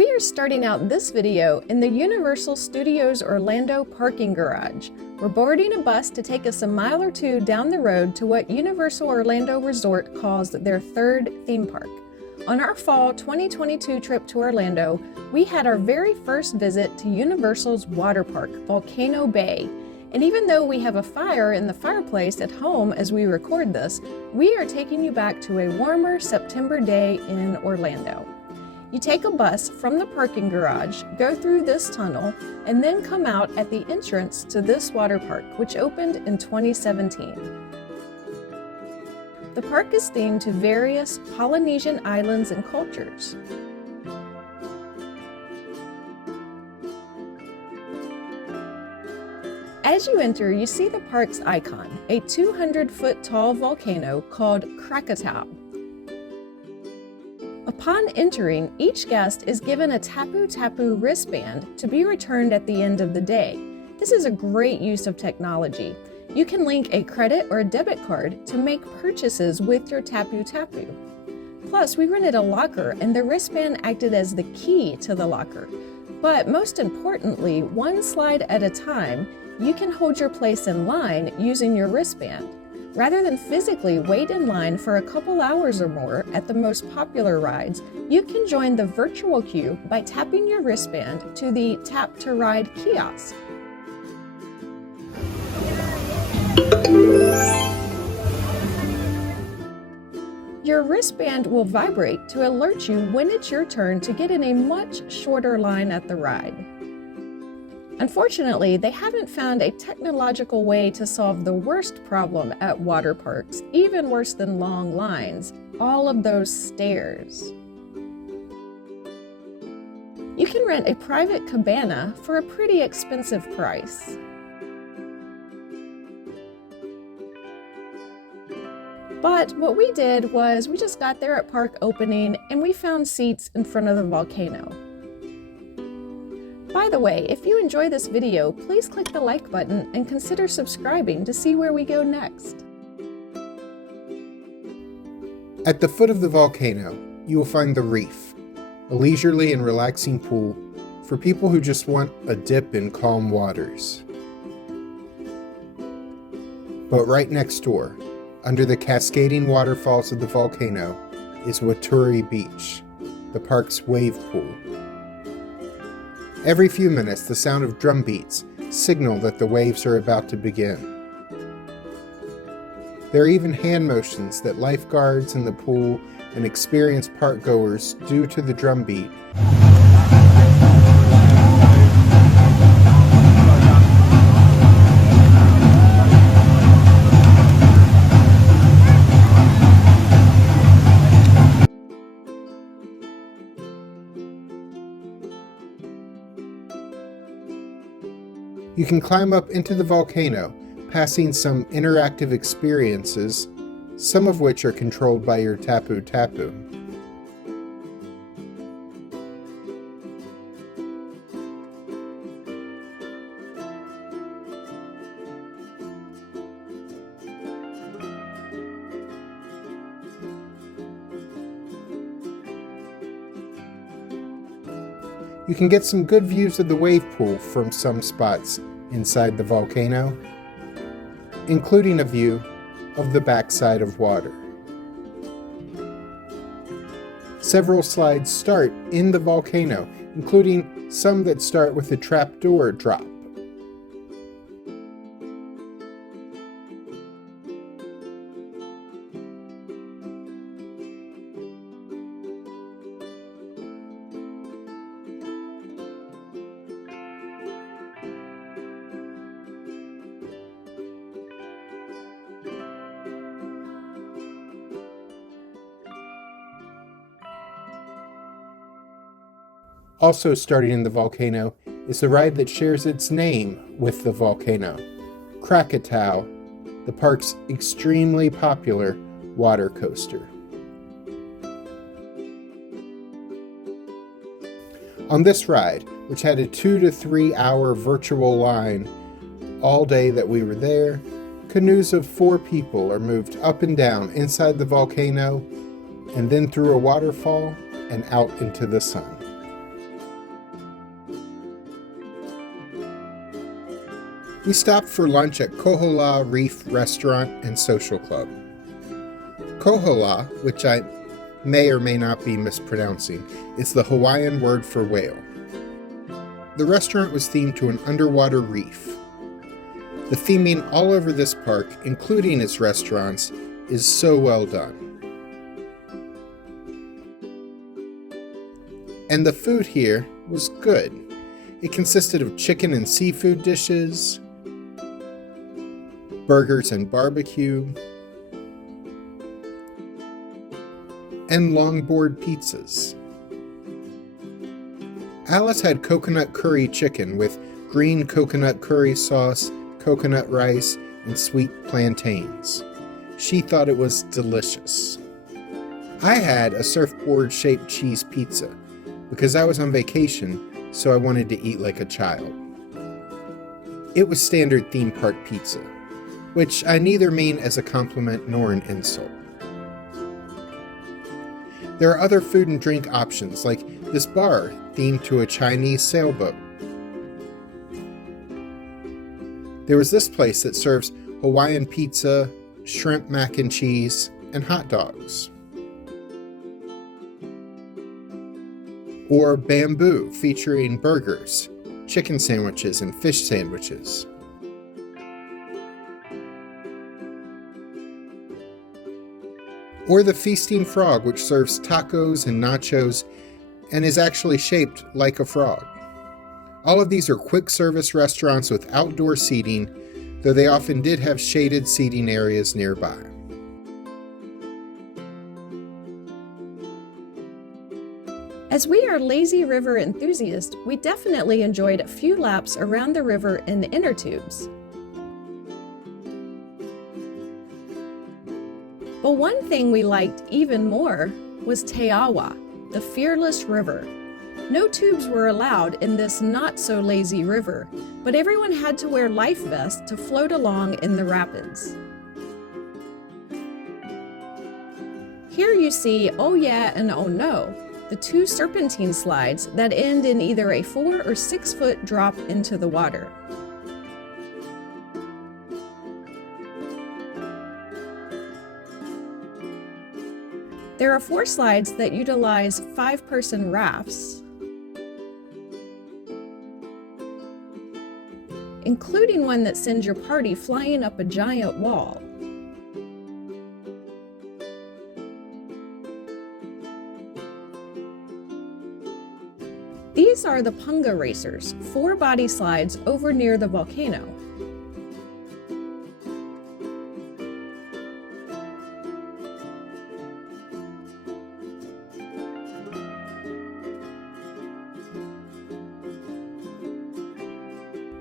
We are starting out this video in the Universal Studios Orlando parking garage. We're boarding a bus to take us a mile or two down the road to what Universal Orlando Resort calls their third theme park. On our fall 2022 trip to Orlando, we had our very first visit to Universal's water park, Volcano Bay. And even though we have a fire in the fireplace at home as we record this, we are taking you back to a warmer September day in Orlando. You take a bus from the parking garage, go through this tunnel, and then come out at the entrance to this water park, which opened in 2017. The park is themed to various Polynesian islands and cultures. As you enter, you see the park's icon, a 200-foot tall volcano called Krakatau. Upon entering, each guest is given a Tapu Tapu wristband to be returned at the end of the day. This is a great use of technology. You can link a credit or a debit card to make purchases with your Tapu Tapu. Plus, we rented a locker and the wristband acted as the key to the locker. But most importantly, one slide at a time, you can hold your place in line using your wristband. Rather than physically wait in line for a couple hours or more at the most popular rides, you can join the virtual queue by tapping your wristband to the Tap to Ride kiosk. Your wristband will vibrate to alert you when it's your turn to get in a much shorter line at the ride. Unfortunately, they haven't found a technological way to solve the worst problem at water parks, even worse than long lines, all of those stairs. You can rent a private cabana for a pretty expensive price. But what we did was we just got there at park opening and we found seats in front of the volcano. By the way, if you enjoy this video, please click the like button and consider subscribing to see where we go next. At the foot of the volcano, you will find the Reef, a leisurely and relaxing pool for people who just want a dip in calm waters. But right next door, under the cascading waterfalls of the volcano, is Waturi Beach, the park's wave pool. Every few minutes, the sound of drum beats signal that the waves are about to begin. There are even hand motions that lifeguards in the pool and experienced park-goers do to the drum beat. You can climb up into the volcano, passing some interactive experiences, some of which are controlled by your Tapu Tapu. You can get some good views of the wave pool from some spots inside the volcano, including a view of the backside of water. Several slides start in the volcano, including some that start with a trapdoor drop. Also starting in the volcano is the ride that shares its name with the volcano, Krakatau, the park's extremely popular water coaster. On this ride, which had a 2 to 3 hour virtual line all day that we were there, canoes of 4 people are moved up and down inside the volcano and then through a waterfall and out into the sun. We stopped for lunch at Kohola Reef Restaurant and Social Club. Kohola, which I may or may not be mispronouncing, is the Hawaiian word for whale. The restaurant was themed to an underwater reef. The theming all over this park, including its restaurants, is so well done. And the food here was good. It consisted of chicken and seafood dishes, burgers and barbecue, and longboard pizzas. Alice had coconut curry chicken with green coconut curry sauce, coconut rice, and sweet plantains. She thought it was delicious. I had a surfboard-shaped cheese pizza because I was on vacation, so I wanted to eat like a child. It was standard theme park pizza, which I neither mean as a compliment nor an insult. There are other food and drink options, like this bar themed to a Chinese sailboat. There was this place that serves Hawaiian pizza, shrimp mac and cheese, and hot dogs. Or Bamboo, featuring burgers, chicken sandwiches, and fish sandwiches. Or the Feasting Frog, which serves tacos and nachos and is actually shaped like a frog. All of these are quick service restaurants with outdoor seating, though they often did have shaded seating areas nearby. As we are lazy river enthusiasts, we definitely enjoyed a few laps around the river in the inner tubes. But one thing we liked even more was Teawa, the fearless river. No tubes were allowed in this not-so-lazy river, but everyone had to wear life vests to float along in the rapids. Here you see Oh Yeah and Oh No, the two serpentine slides that end in either a 4 or 6 foot drop into the water. There are 4 slides that utilize 5-person rafts, including one that sends your party flying up a giant wall. These are the Punga Racers, 4 body slides over near the volcano.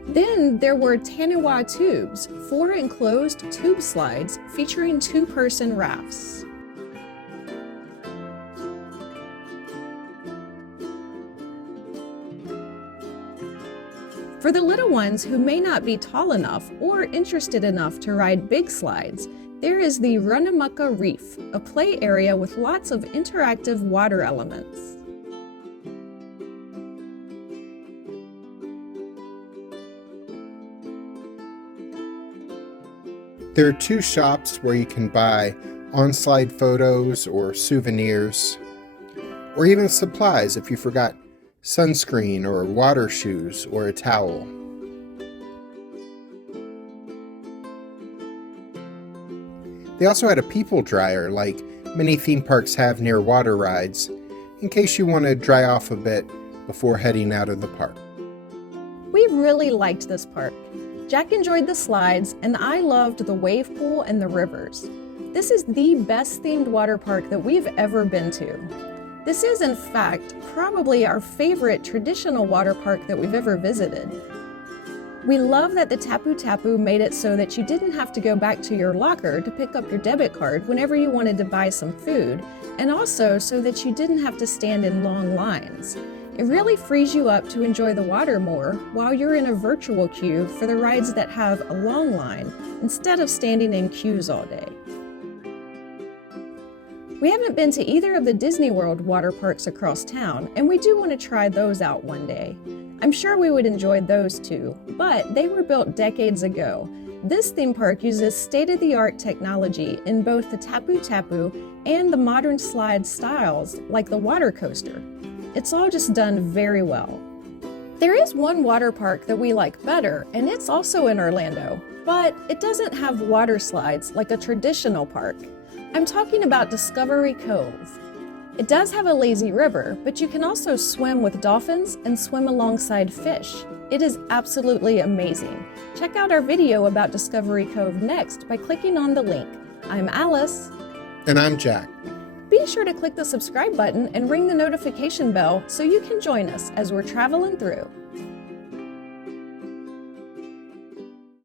Then there were Taniwa Tubes, 4 enclosed tube slides featuring 2-person rafts. For the little ones who may not be tall enough or interested enough to ride big slides, there is the Runamaka Reef, a play area with lots of interactive water elements. There are 2 shops where you can buy on-slide photos or souvenirs, or even supplies if you forgot sunscreen or water shoes or a towel. They also had a people dryer like many theme parks have near water rides, in case you want to dry off a bit before heading out of the park. We really liked this park. Jack enjoyed the slides, and I loved the wave pool and the rivers. This is the best themed water park that we've ever been to. This is, in fact, probably our favorite traditional water park that we've ever visited. We love that the Tapu Tapu made it so that you didn't have to go back to your locker to pick up your debit card whenever you wanted to buy some food, and also so that you didn't have to stand in long lines. It really frees you up to enjoy the water more while you're in a virtual queue for the rides that have a long line instead of standing in queues all day. We haven't been to either of the Disney World water parks across town, and we do want to try those out one day. I'm sure we would enjoy those too, but they were built decades ago. This theme park uses state-of-the-art technology in both the Tapu Tapu and the modern slide styles like the water coaster. It's all just done very well. There is one water park that we like better, and it's also in Orlando, but it doesn't have water slides like a traditional park. I'm talking about Discovery Cove. It does have a lazy river, but you can also swim with dolphins and swim alongside fish. It is absolutely amazing. Check out our video about Discovery Cove next by clicking on the link. I'm Alice. And I'm Jack. Be sure to click the subscribe button and ring the notification bell so you can join us as we're traveling through.